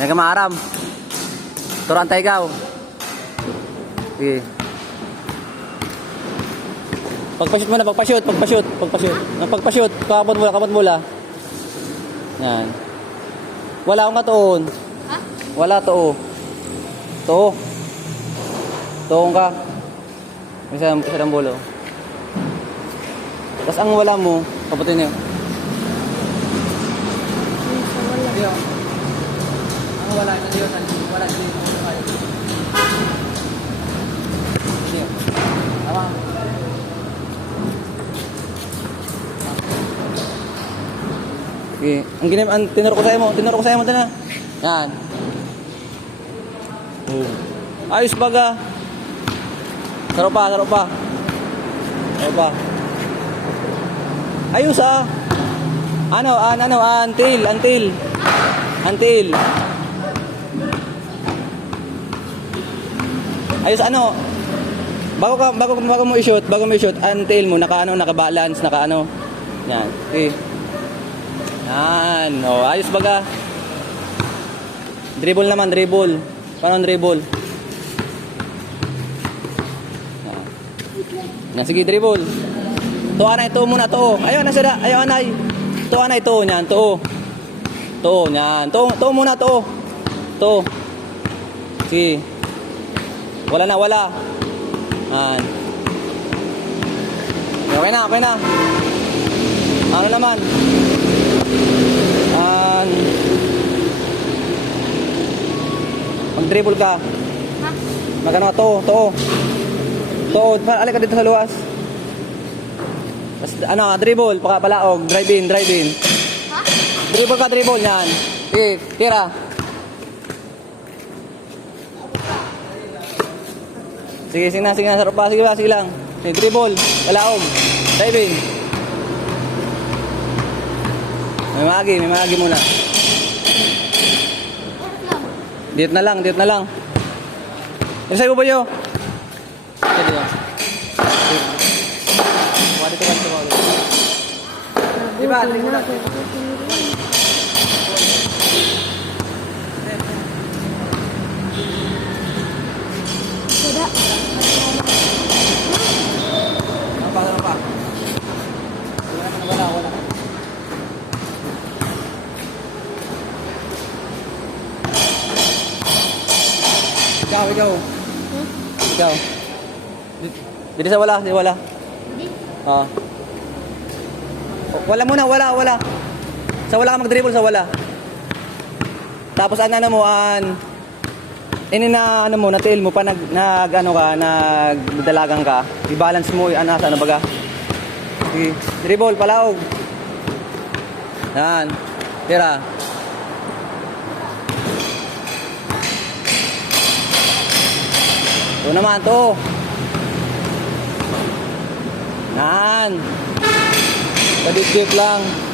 Yan ka maaram. Turuan tayo ikaw. Sige. Pagpashoot mo na, pagpashoot, pagpashoot, pagpashoot. Ang pagpashoot, kapot mula, kapot mula. Yan. Wala akong katuon. Ha? Wala to. To. Toong ka. Isa isa ng bulo. Tapos ang wala mo, kaputin niyo. Ang wala na yun, wala din mo. Okay. Ang ginim ang tinuro ko sa mo, tinuro ko sa mo tana. Yan. Oh. Ayos baga. Saro pa, saro pa. Saro pa. Ayos ah. Ano, an, ano, until, until. Until. Ayos ano? Bago ka bago bago mo i-shoot, bago mo i-shoot, until mo naka ano, naka-balance, naka ano. Yan. Okay. Yan. Oh, ayos baga. Dribble naman, dribble. Paano dribble? Yan, sige, dribble. To anay, to muna, to. Ayun, nasa da. Ayun, anay. To anay, to. Yan, to. To, yan. To, to muna, to. To. Sige. Wala na, wala. Yan. Okay na, okay na. Ano naman? An Mag-dribble ka. Ha? Magano ka to, to. To, pa- alika dito sa luwas. Tapos ano, dribble, paka palaog, drive in, drive in. Ha? Dribble ka, dribble yan. Sige, tira. Sige, sige na, sige na, sarap pa, sige ba, sige lang. Sige, dribble, palaog, drive in. May maagi, may maagi muna. Lang. Dito na lang, dito na lang. Yung sa'yo ba yun? Dito lang. Dito ka. Diba, dito na. Sada. Ikaw, ikaw. Hmm? Ikaw. Dito sa wala, dito wala. Hindi. Oo. Wala muna, wala, wala. Sa wala ka mag-dribble, sa wala. Tapos ano, ano mo, an... ini na ano mo, natil mo pa nag, nag ano ka, nagdalagang ka. I-balance mo, ano, sa ano baga. Sige. Dribble, palaog. Yan. Tira. Ito naman, to. Yan. Kadikit lang.